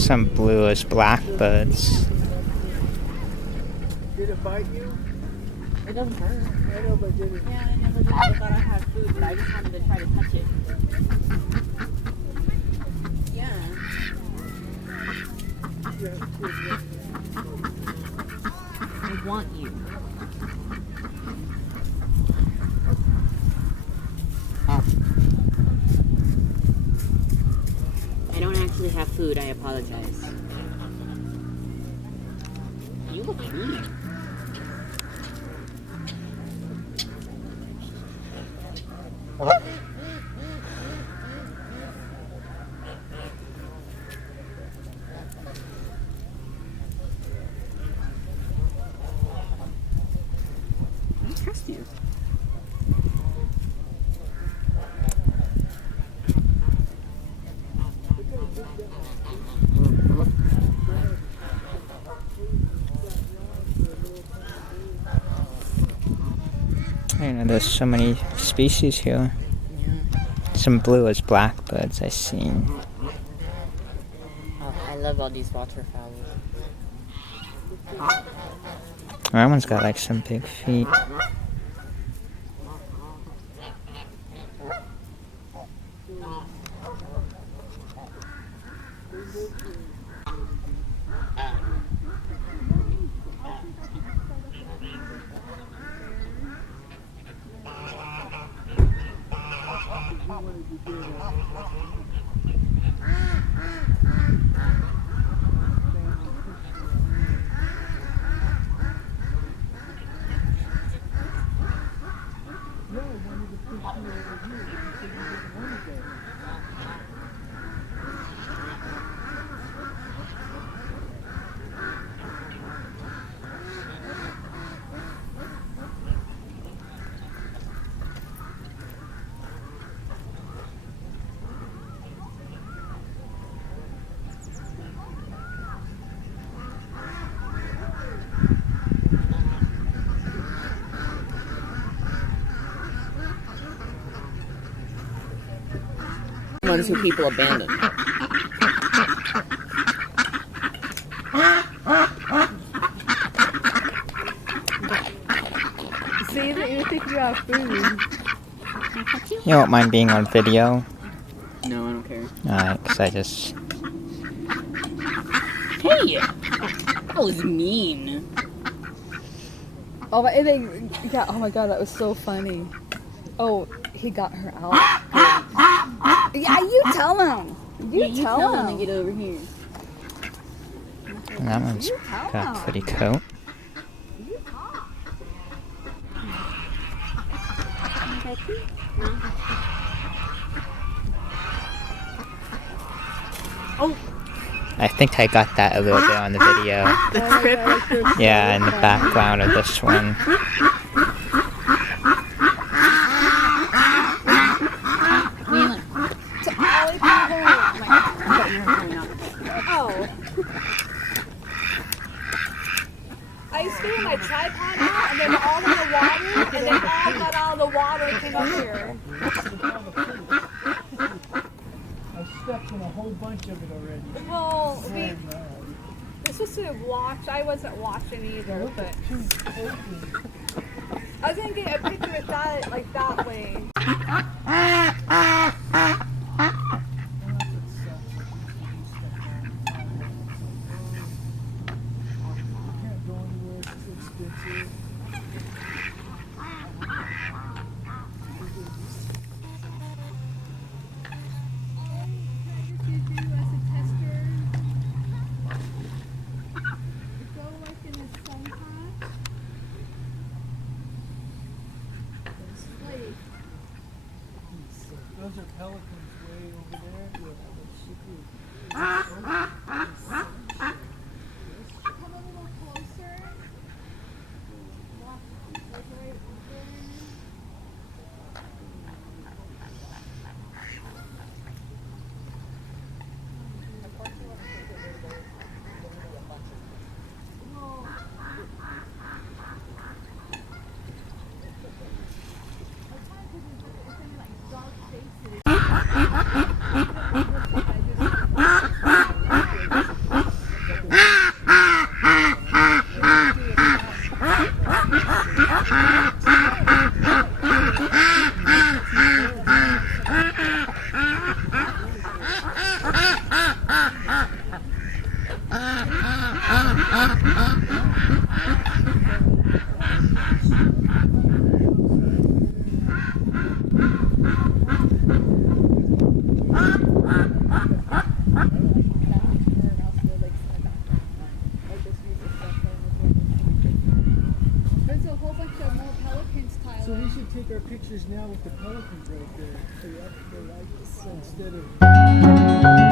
some bluish blackbirds. Did it bite you? It doesn't hurt. I know, but did it? Yeah, I never did. I thought I had food, but I just wanted to try to touch it. Yeah. I want you. I don't actually have food. I apologize. You look mean. I trust you. I know there's so many species here. Yeah. Some bluish blackbirds I've seen. Oh, I love all these waterfowl. That one's got like some big feet. Ones who people abandon. See that you think you have food. You don't mind being on video? No, I don't care. Alright, because I just... Hey! That was mean. Oh, and then, yeah, oh my god, that was so funny. Oh, he got her out. Yeah, you tell him. You tell him to get over here. That one's got a pretty coat. Oh! I think I got that a little bit on the video. The trip? Yeah, in the background of this one. I used to be in my tripod out, and then all in the water, and then all got out of the water and came up here. I've stepped in a whole bunch of it already. Well, this was to watch. I wasn't watching either, but I was gonna get a picture with that, like that way. Those There's a whole bunch of more pelicans, Tyler. So we should take our pictures now with the pelicans right there. So you have to go like this instead of...